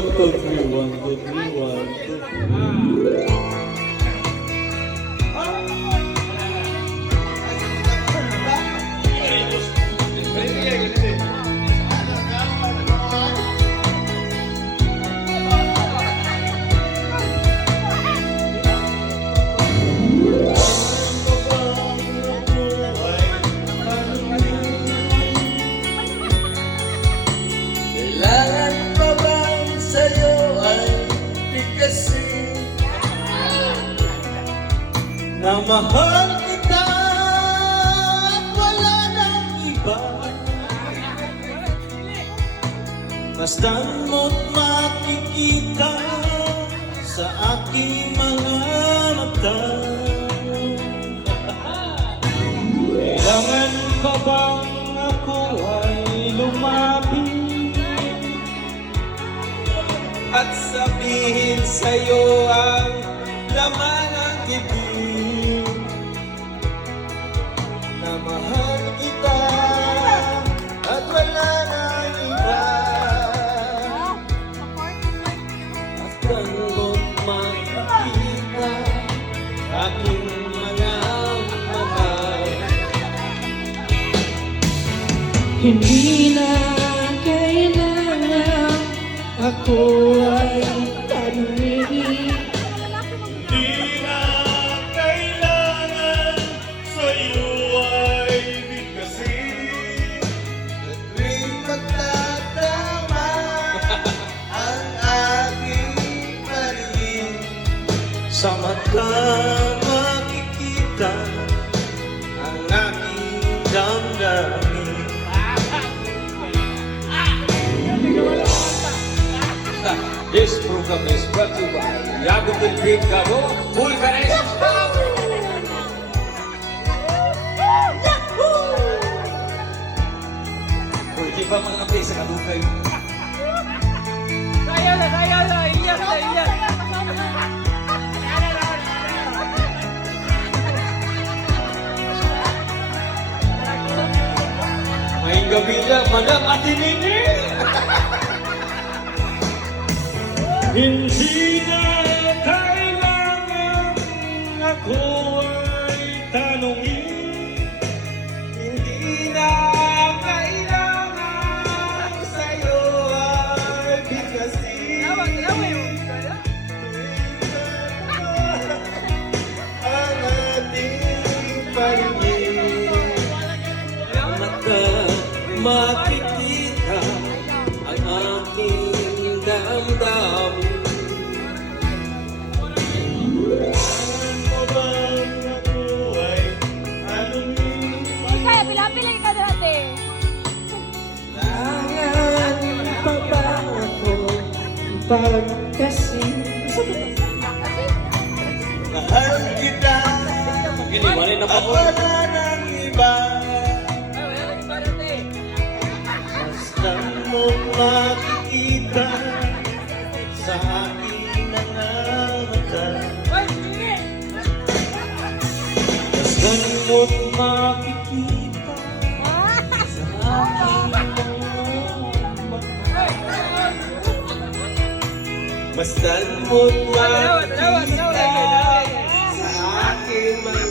1, 2, 3, 1, 2, 3, 1, 2, 3. Kailangan pa bang sa'yo ay bigkasin Na mahal kita at wala nang iba. Masdan mo't makikita sa aking mga mata. Kailangan pa bang ako ay lumapit at sabihin sa'yo ang laman ng bibig na mahal kita at wala nang iba. At ganun makikita aking mga mata. Hindi na kailangan ako ay tanungin. Di na kailangan sa'yo ay bigkasin. at tuwing magtatama ang aking paningin. Sa mata makikita ang aking damdamin. This program is brought to you by Yago Pilipin Gabo, Vulcanes. Pwede ba mga kape sa kalugay? Kaya na, iyak na, iyak. May gabi na, Madam Atinini. Hindi na kailangan ako ay tanungin. Hindi na kailangan sa'yo ay bigkasin. Ang ating paningin. Ang mata makikita ang aking damdamin. Ano bang ako ay tanungin? Kaya pila-pila ka dati. Kailangan pa ba ako pagkasin? Mahal kita Giniwalay na pa at ko. wala nang iba. Ay, wala lagi pa dati. Basta mo makikita sa aking mga mata. Ay, sige. Basta mo't makikita sa aking mga mata. Basta mo't makikita sa aking mga